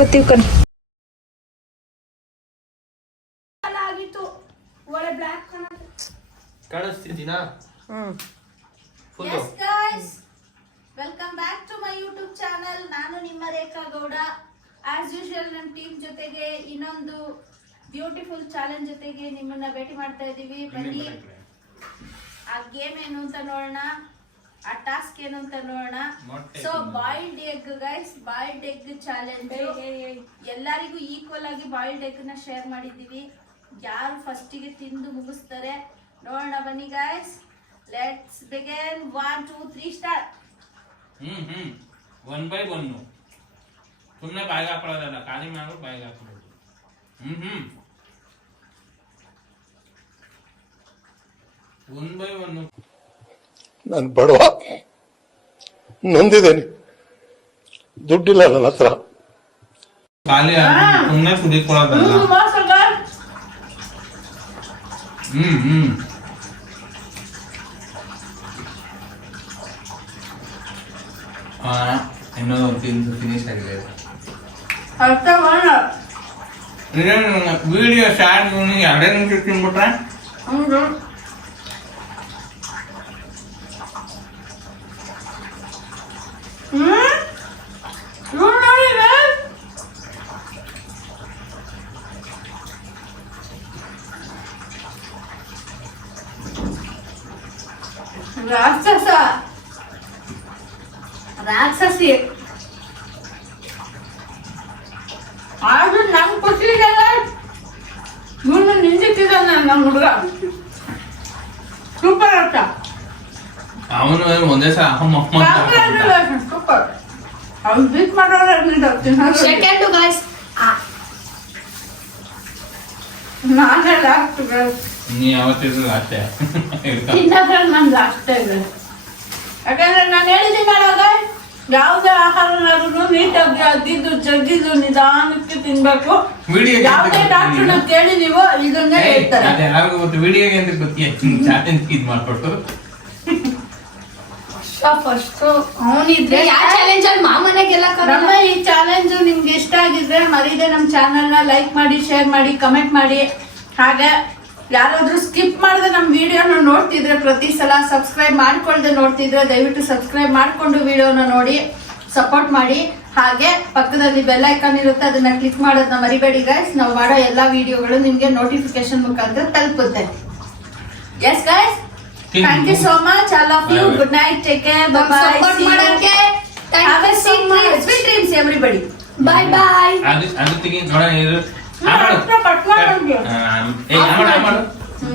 ಬರ್ತೀವಿ ಕಣ್. ಕಾಣಿಸ್ತಿದ್ದೀನಾ? Yes guys, welcome back to my YouTube channel. ನಾನು ನಿಮ್ಮ ರೇಖಾ ಗೌಡ. As usual ನಮ್ಮ ಟೀಮ್ ಜೊತೆಗೆ ಇನ್ನೊಂದು ಬ್ಯೂಟಿಫುಲ್ ಚಾಲೆಂಜ್ ಜೊತೆಗೆ ನಿಮ್ಮನ್ನ ಭೇಟಿ ಮಾಡ್ತಾ ಇದೀವಿ. ಬನ್ನಿ ಆ ಗೇಮ್ ಏನು ಅಂತ ನೋಡೋಣ, ಆ ಟಾಸ್ಕ್ ಏನು ಅಂತ ನೋಡೋಣ. So boiled egg guys, boiled egg challenge. ಎಲ್ಲರಿಗೂ ಈಕ್ವಲ್ ಆಗಿ ಬಾಯ್ಲ್ಡ್ ಎಗ್ ನ ಶೇರ್ ಮಾಡಿದೀವಿ. ಯಾರು ಫಸ್ಟಿಗೆ ತಿಂದು ಮುಗಿಸ್ತಾರೆ ನೋಡೋಣ. ಬನ್ನಿ guys, let's begin. 1 2 3 start. One by one. ಸುಮ್ಮನೆ ಬಾಯಿಗೆ ಹಾಕೊಳ್ಳೋದಲ್ಲ, ಖಾಲಿ ಮಾಡಿ ಬಾಯಿಗೆ ಹಾಕೊಳ್ಳೋದು. One by one. ನಾನು ಬಡವ, ನೊಂದಿದ್ದೇನೆ, ದುಡ್ಡಿಲ್ಲ ನನ್ನ ಹತ್ರ. ಖಾಲಿ ಸುಮ್ಮನೆ ಕುಡಿಕೊಳ್ಳೋದಲ್ಲ. ಇನ್ನೊಂದು ತಿಂದು ಫಿನಿಶ್ ಆಗಿದೆ. ವಿಡಿಯೋ ಸ್ಟಾರ್ಟ್ 2 ನಿಮಿಷ ತಿನ್ಬಿಟ್ರೆ ರಾಕ್ಷಸಿ ಆದ್ರೂ ನಮ್ ಕೊಟ್ಟಿಗೆಲ್ಲ ಇವನು ನಿಂದಿಟ್ಟಿದ್ದಾನೆ ನಮ್ಮ ಹುಡುಗ. ಸೂಪರ್ ಅರ್ಥ. ಅವನು ಒಂದೇ ಸಲ ಸೂಪರ್. ಅವ್ನು ಬೀಟ್ ಮಾಡೋರು ಸೆಕೆಂಡು ಗಾಯ್ಸ್. ನಾನೇ ಲಾಸ್ಟ್ ಗಾಯ್ಸ್. ನೀ ಯಾವತ್ತಿದ್ರು ಅಷ್ಟೇ ಇನ್ನೊಬ್ರಲ್ಲಿ ನಂದು ಅಷ್ಟೇ ಇದೆ. ಯಾಕಂದ್ರೆ ನಾನು ಹೇಳಿದ್ದೀನಲ್ಲ, ಯಾವುದೇ ಆಹಾರನಾದ್ರೂ ನೀಟಾಗಿ ಅದ್ದಿದ್ದು ಜಗ್ಗಿದ್ದು ನಿಧಾನಕ್ಕೆ ತಿನ್ಬೇಕು. ಯಾವುದೇ ಡಾಕ್ಟರ್ನ ಕೇಳಿ ನೀವು ಇದನ್ನೇ ಹೇಳ್ತಾರೆ. ವಿಡಿಯೋಗೆ ಅಂತ ಗೊತ್ತಿ ಚಾಲೆಂಜ್ ಇದು ಮಾಡ್ಕೊಟ್ಟು ಫಸ್ಟ್ ಅವನಿದ್ರೆ ಯಾವ ಚಾಲೆಂಜ್ ಅಲ್ಲಿ ಮಾಮನೆಗೆಲ್ಲ ನಮ್ಮ ಈ ಚಾಲೆಂಜ್ ನಿಮ್ಗೆ ಇಷ್ಟ ಆಗಿದ್ರೆ ಮರೀದೆ ನಮ್ಮ ಚಾನೆಲ್ ನ ಲೈಕ್ ಮಾಡಿ, ಶೇರ್ ಮಾಡಿ, ಕಮೆಂಟ್ ಮಾಡಿ. ಹಾಗೆ ಯಾರಾದ್ರೂ ಸ್ಕಿಪ್ ಮಾಡದೆ ನಮ್ಮ ವಿಡಿಯೋನ ನೋಡ್ತಿದ್ರೆ, ಪ್ರತಿ ಸಲ ಸಬ್ಸ್ಕ್ರೈಬ್ ಮಾಡ್ಕೊಳ್ದೆ ನೋಡ್ತಿದ್ರೆ ದಯವಿಟ್ಟು ಸಬ್ಸ್ಕ್ರೈಬ್ ಮಾಡ್ಕೊಂಡು ವಿಡಿಯೋನ ನೋಡಿ ಸಪೋರ್ಟ್ ಮಾಡಿ. ಹಾಗೆ ಪಕ್ಕದಲ್ಲಿ ಬೆಲ್ ಐಕಾನ್ ಇರುತ್ತೆ, ಅದನ್ನ ಕ್ಲಿಕ್ ಮಾಡೋದನ್ನ ಮರಿಬೇಡಿ ಗೈಸ್. ನಾವು ಮಾಡೋ ಎಲ್ಲಾ ವಿಡಿಯೋಗಳು ನಿಮ್ಗೆ ನೋಟಿಫಿಕೇಶನ್ ಮುಖಾಂತರ ತಲುಪುತ್ತೆ. Yes guys, thank you so much. I love you. Good night, take care, bye bye. Support ಮಾಡೋಕೆ have a sweet dreams everybody. Bye bye. ಅದಕ್ಕೆ ನೋಡೋಣ.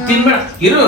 ತಿನ್ಬೇಡ ಇರು.